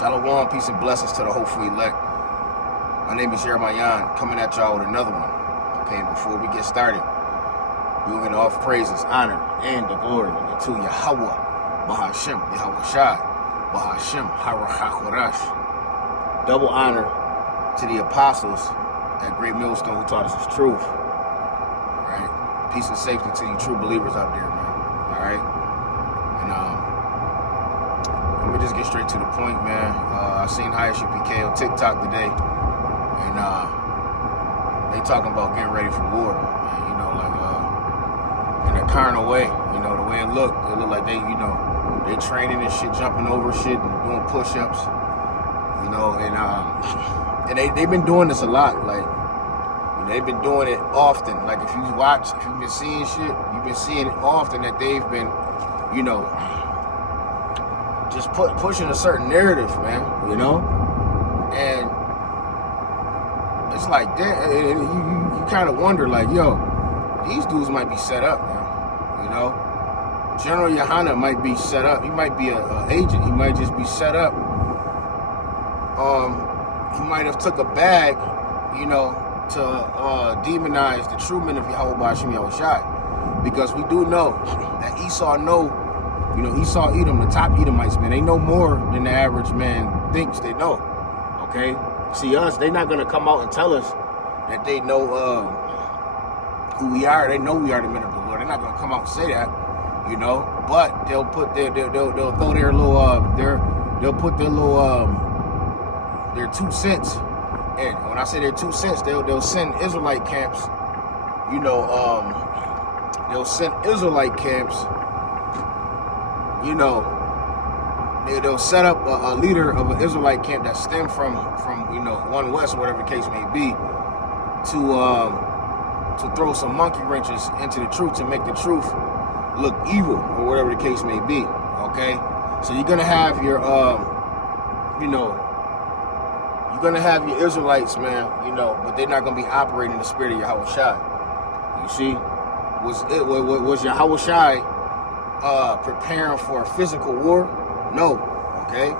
Shalom, peace and blessings to the hopeful elect. My name is Jeremiah, coming at y'all with another one. Okay, before we get started, we will offer praises, honor, and the glory to Yahweh, Bahashem, Yahweh Shai, Bahashem, Harachakorash. Double honor to the apostles at Great Millstone who taught us the truth. All right, peace and safety to you true believers out there, man. All right, and we just get straight to the point, man. I seen ISUPK on TikTok today, and they talking about getting ready for war, man. You know, like in a carnal way. You know, the way it looked like they, you know, they training and shit, jumping over shit and doing push-ups. You know, and they've been doing this a lot. Like, you know, they've been doing it often. Like, if you've been seeing shit, you've been seeing it often that they've been, you know, just pushing a certain narrative, man, you know? And it's like that, you kind of wonder, like, yo, these dudes might be set up, man, you know? General Yohana might be set up. He might be an agent. He might just be set up. He might have took a bag, you know, to demonize the true men of Yahweh Bashim Yahweh Shai. Because we do know that Esau Esau, Edom, the top Edomites, man, they know more than the average man thinks they know, okay? See, us, they're not going to come out and tell us that they know who we are. They know we are the men of the Lord. They're not going to come out and say that, you know? But they'll put they'll throw their little, they'll put their little, their 2 cents. And when I say their 2 cents, they'll send Israelite camps, you know, they'll send Israelite camps, you know, they'll set up a leader of an Israelite camp that stemmed from you know, One West or whatever the case may be, to throw some monkey wrenches into the truth to make the truth look evil or whatever the case may be. Okay, so you're gonna have your you know, you're gonna have your Israelites, man, you know, but they're not gonna be operating in the spirit of Yahweh Shai. You see, was Yahweh Shai preparing for a physical war? No, okay?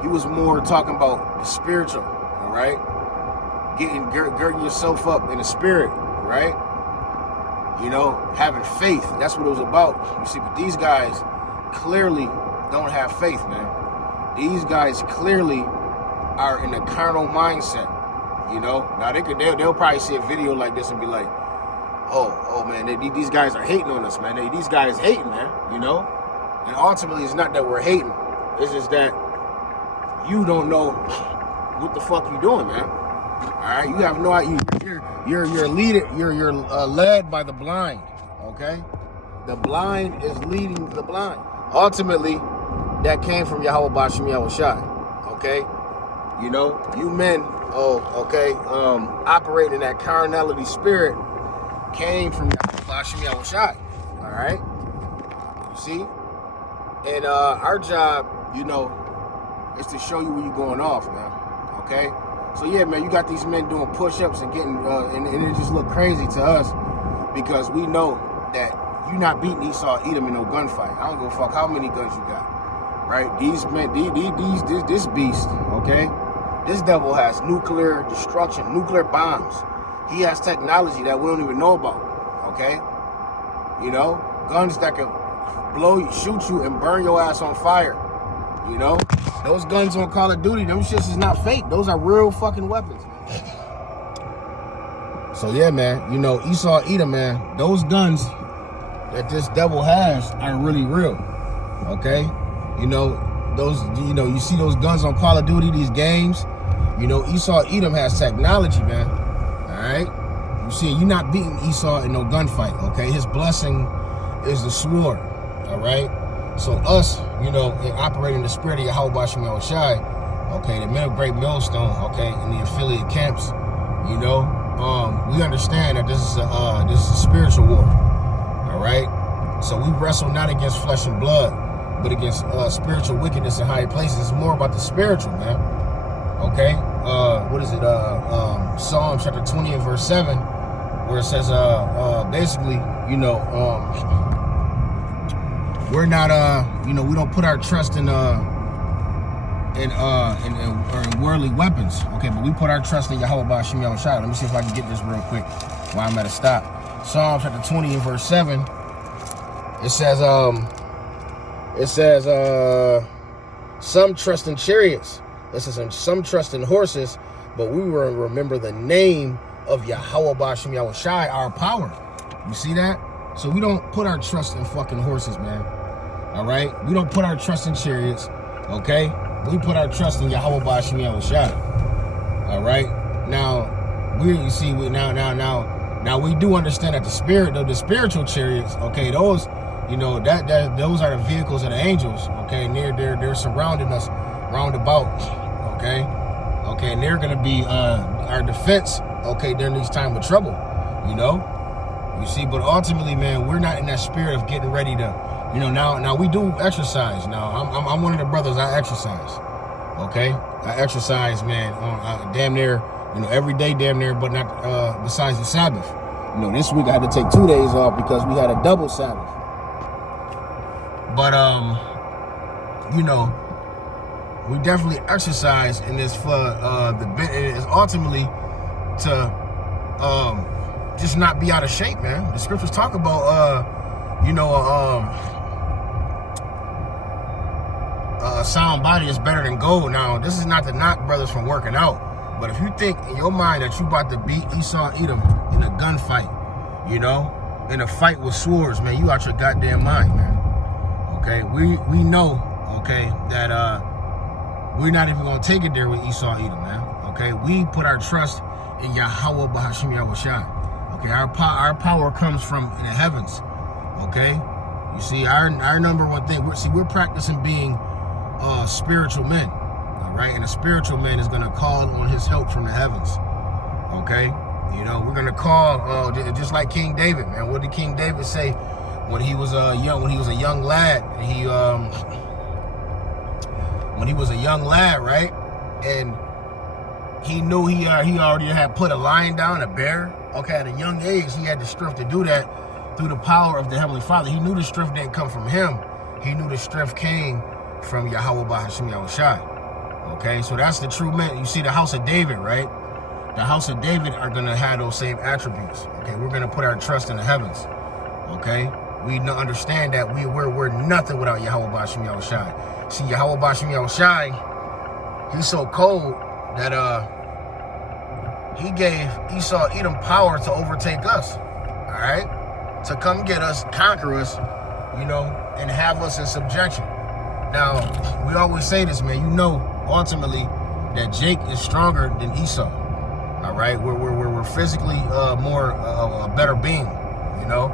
He was more talking about the spiritual, all right? Girding yourself up in the spirit, right? You know, having faith. That's what it was about. You see, but these guys clearly don't have faith, man. These guys clearly are in a carnal mindset, you know? Now, they'll probably see a video like this and be like, oh man, these guys are hating on us, man. These guys hating, man, you know? And ultimately, it's not that we're hating. It's just that you don't know what the fuck you doing, man. All right? You have no idea. You're led by the blind, okay? The blind is leading the blind. Ultimately, that came from Yahweh Bashim Yahweh Shai, okay? You know, you men, operating in that carnality spirit came from Bashim Yahweh Shai, all right? You see? And our job, you know, is to show you where you're going off, man, okay? So, yeah, man, you got these men doing push-ups and getting, and it just look crazy to us because we know that you're not beating Esau, Edom in no gunfight. I don't give a fuck how many guns you got, right? These men, this beast, okay? This devil has nuclear destruction, nuclear bombs. He has technology that we don't even know about, okay? You know, guns that can shoot you and burn your ass on fire, you know? Those guns on Call of Duty, them shits is not fake. Those are real fucking weapons, man. So, yeah, man, you know, Esau, Edom, man, those guns that this devil has are really real, okay? You know, you see those guns on Call of Duty, these games, you know, Esau, Edom has technology, man. All right, you see, you're not beating Esau in no gunfight, okay? His blessing is the sword, all right? So us, you know, operating the spirit of Yahweh Bashim Yahweh Shai, okay, the men of Great Millstone, okay, in the affiliate camps, you know, we understand that this is a spiritual war, all right? So we wrestle not against flesh and blood, but against spiritual wickedness in high places. It's more about the spiritual, man, okay? What is it? Psalm chapter 20 and verse 7, where it says, basically, you know, we're not, you know, we don't put our trust in in worldly weapons. Okay, but we put our trust in Yahweh Ba'Shem Yahushua. Let me see if I can get this real quick while I'm at a stop. Psalm chapter 20 and verse 7. It says, some trust in chariots. It says, some trust in horses, but we will remember the name of Yahweh Ba'Shem Yahushua, our power. You see that? So we don't put our trust in fucking horses, man. All right? We don't put our trust in chariots, okay? We put our trust in Yahweh Ba'Shem Yahushua. All right? Now, now we do understand that the spiritual chariots, okay, those, you know, those are the vehicles of the angels, okay, and they're surrounding us round about, okay, and they're gonna be our defense, okay, during these times of trouble, you know, you see. But ultimately, man, we're not in that spirit of getting ready to, you know. Now we do exercise. Now I'm one of the brothers. I exercise, okay. I exercise, man, on damn near, you know, every day, damn near, but not besides the Sabbath. You know, this week I had to take 2 days off because we had a double Sabbath. But you know, we definitely exercise in this for it is ultimately to just not be out of shape, man. The scriptures talk about you know, a sound body is better than gold. Now, this is not to knock brothers from working out, but if you think in your mind that you about to beat Esau and Edom in a gunfight, you know, in a fight with swords, man, you out your goddamn mind, man. Okay, we know, okay, that we're not even gonna take it there with Esau and Edom, man. Okay, we put our trust in Yahweh Ba'Shem Yahushua. Okay, our power comes from in the heavens. Okay, you see, our number one thing, we're practicing being spiritual men. All right, and a spiritual man is gonna call on his help from the heavens. Okay, you know, we're gonna call just like King David, man. What did King David say when he was a young lad? When he was a young lad, right? And he knew he already had put a lion down, a bear. Okay, at a young age, he had the strength to do that through the power of the Heavenly Father. He knew the strength didn't come from him. He knew the strength came from Yahweh Ba'Shem Yahushua. Okay, so that's the true man. You see the house of David, right? The house of David are going to have those same attributes. Okay, we're going to put our trust in the heavens. Okay, we understand that we're nothing without Yahweh Ba'Shem Yahushua. See, Yahweh Ba'Shem Yahushua, he's so cold that he gave Esau Edom power to overtake us. All right, to come get us, conquer us, you know, and have us in subjection. Now, we always say this, man. You know, ultimately, that Jake is stronger than Esau. All right, we're physically more a better being, you know,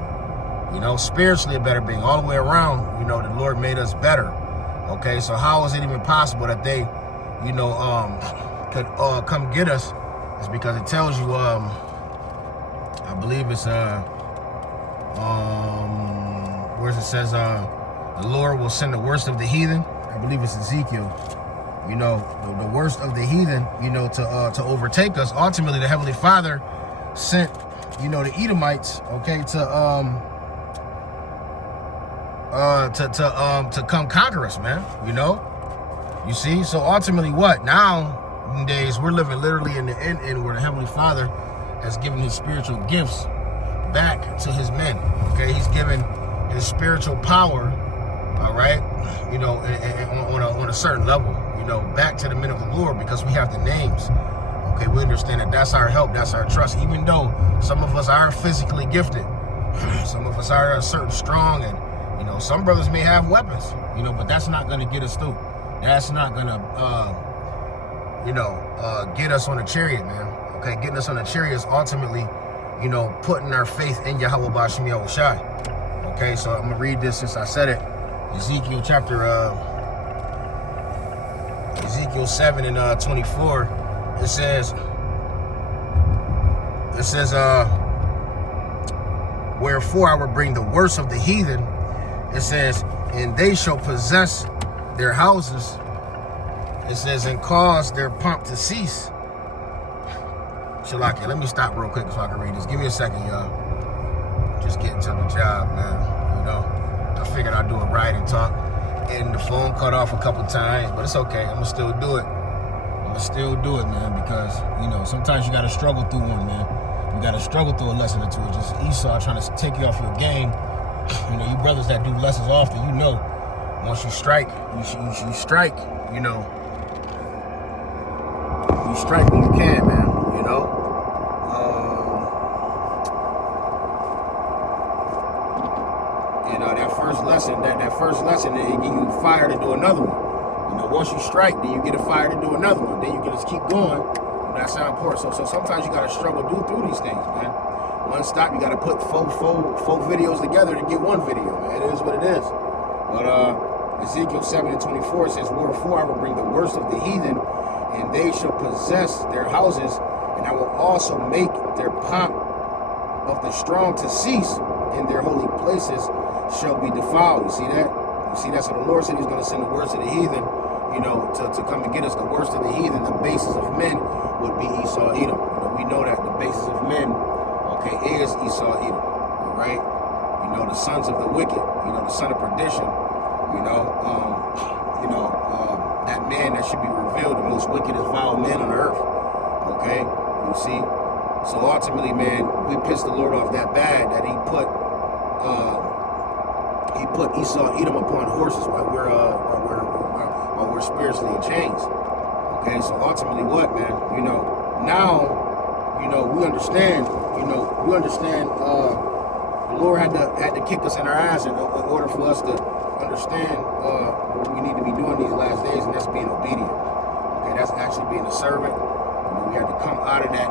spiritually a better being, all the way around. You know, the Lord made us better. Okay, so how is it even possible that they, you know, could come get us? It's because it tells you, I believe it's where it says the Lord will send the worst of the heathen. I believe it's Ezekiel. You know, the worst of the heathen, you know, to overtake us. Ultimately, the Heavenly Father sent, you know, the Edomites, okay, to come conquer us, man. You know, you see. So ultimately, what nowadays we're living literally in the end where the Heavenly Father has given His spiritual gifts back to His men. Okay, He's given His spiritual power. All right, you know, on a certain level, you know, back to the men of the Lord, because we have the names. Okay, we understand that that's our help, that's our trust. Even though some of us are physically gifted, some of us are certain strong, and you know, some brothers may have weapons, you know, but that's not going to get us through. That's not going to, get us on a chariot, man. Okay, getting us on a chariot is ultimately, you know, putting our faith in Yahweh Ba'Shem Yahushua. Okay, so I'm gonna read this since I said it. Ezekiel 7 and 24. It says, wherefore I will bring the worst of the heathen. It says, and they shall possess their houses. It says, and cause their pomp to cease. Shalaki, let me stop real quick so I can read this. Give me a second, y'all. Just getting to the job, man. You know, I figured I'd do a ride and talk. And the phone cut off a couple times, but it's okay. I'm gonna still do it. Man, because sometimes you gotta struggle through one, man. You gotta struggle through a lesson or two. It's just Esau trying to take you off your game. You brothers that do lessons often, once you strike, you strike. You strike when you can, man. That first lesson, it give you fire to do another one. Once you strike, then you get a fire to do another one. Then you can just keep going. That's how important. So sometimes you gotta struggle through these things, man. One stop, you gotta put four videos together to get one video, man. It is what it is. But Ezekiel 7:24 says, "Wherefore I will bring the worst of the heathen, and they shall possess their houses, and I will also make their pomp of the strong to cease, and their holy places shall be defiled." You see that? So the Lord said He's going to send the worst of the heathen, to come and get us. The worst of the heathen, the basis of men, would be Esau, Edom. We know that the basis of men, is Esau, Edom. All right? The sons of the wicked, the son of perdition, that man that should be revealed, the most wicked and vile man on earth. Okay? You see? So ultimately, man, we pissed the Lord off that bad that He put Esau, Edom upon horses while we're spiritually in chains. Okay, so ultimately, what, man? Now, we understand. The Lord had to kick us in our ass in order for us to understand what we need to be doing these last days, and that's being obedient. Okay, that's actually being a servant. We had to come out of that.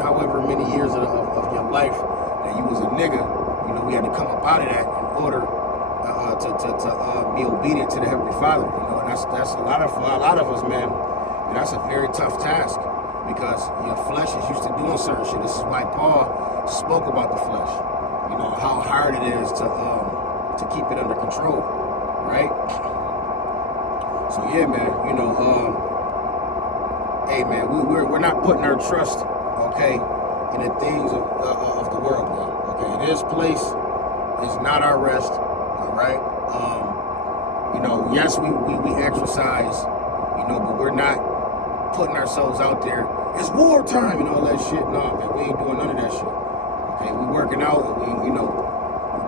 However many years of your life that you was a nigga, we had to come up out of that in order to be obedient to the Heavenly Father. And that's a lot of us, man. And that's a very tough task because your flesh is used to doing certain shit. This is why Paul spoke about the flesh. How hard it is to keep it under control, right? So yeah, man. Hey, man, we're not putting our trust, in the things of the world, man. Okay, this place is not our rest. All right. Yes, we exercise, but we're not putting ourselves out there. It's wartime and all that shit. No, man, we ain't doing none of that shit. Okay, we working out and we're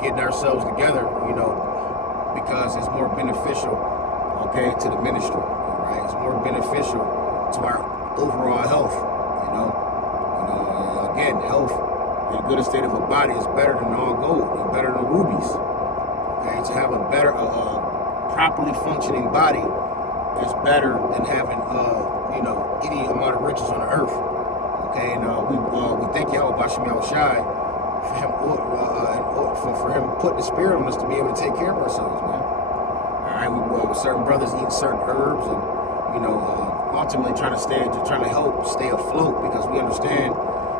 getting ourselves together, because it's more beneficial, to the ministry. All right, it's more beneficial to our overall health. Again, health in a good state of a body is better than all gold. It's better than rubies. Okay, to have a better, properly functioning body is better than having, any amount of riches on the earth. Okay, and we thank Yahweh Bashim Yahushai for him putting the spirit on us to be able to take care of ourselves, man. All right, with certain brothers eating certain herbs and ultimately trying to help stay afloat because we understand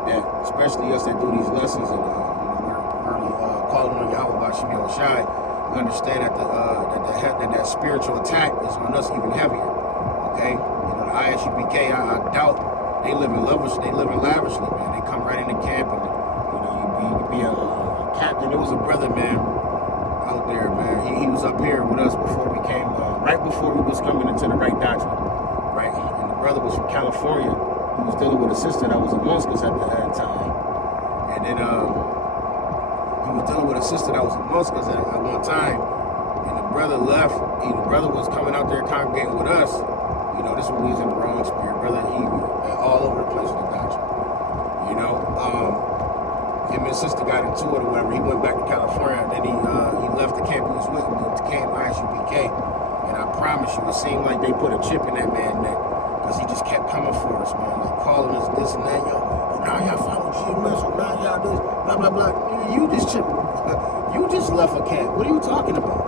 that, especially us that do these lessons and we're really calling on Yahweh Bashim Yahushai. We understand that that spiritual attack is on us even heavier. Okay, the ISUPK, I doubt they live lavishly, man. They come right into camp and you be a captain. There was a brother, man, out there, man. He was up here with us before we came, right before we was coming into the right doctrine, right? And the brother was from California. He was dealing with a sister that was amongst us at the time, and then he was dealing with a sister that was amongst us at one time, and the brother left. The brother was coming out there congregating with us. This is when we was in the wrong spirit, brother. He was all over the place with the doctrine. Him and his sister got into it or whatever. He went back to California, and then he left the camp he was with, and came ISUPK. And I promise you, it seemed like they put a chip in that man's neck because he just kept coming for us, man, like calling us this and that, now y'all follow GMS, now y'all this, blah blah blah. You just left a camp. What are you talking about?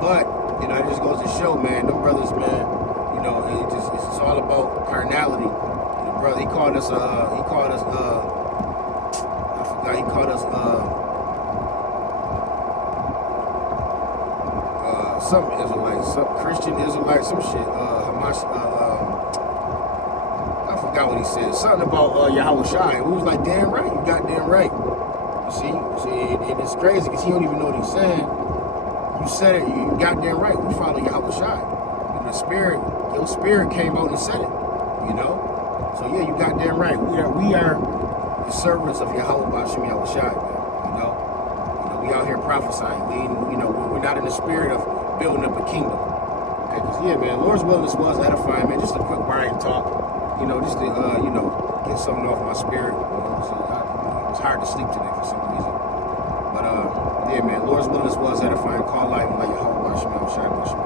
But it just goes to show, man, them brothers, man. It's all about carnality. And the brother, he called us some Israelites, some Christian Israelites, some shit. I forgot what he said. Something about Yahweh Shai. We was like, damn right, you goddamn right. See, it's crazy because he don't even know what he's saying. You said it. You goddamn right. We follow Yahweh Shai. And the spirit, your spirit came out and said it. You know. So yeah, you goddamn right. We are the servants of Yahweh Bashim Yahweh Shai, man. You know. We out here prophesying. We're not in the spirit of building up a kingdom. Okay, because yeah, man, Lord's willingness was edifying, man. Just a quick Brian talk. Just to get something off my spirit. So it's hard to sleep today for some reason. But yeah, man, Lord's willingness was edifying. Call light and like Yahweh Bashim Yahweh Shai.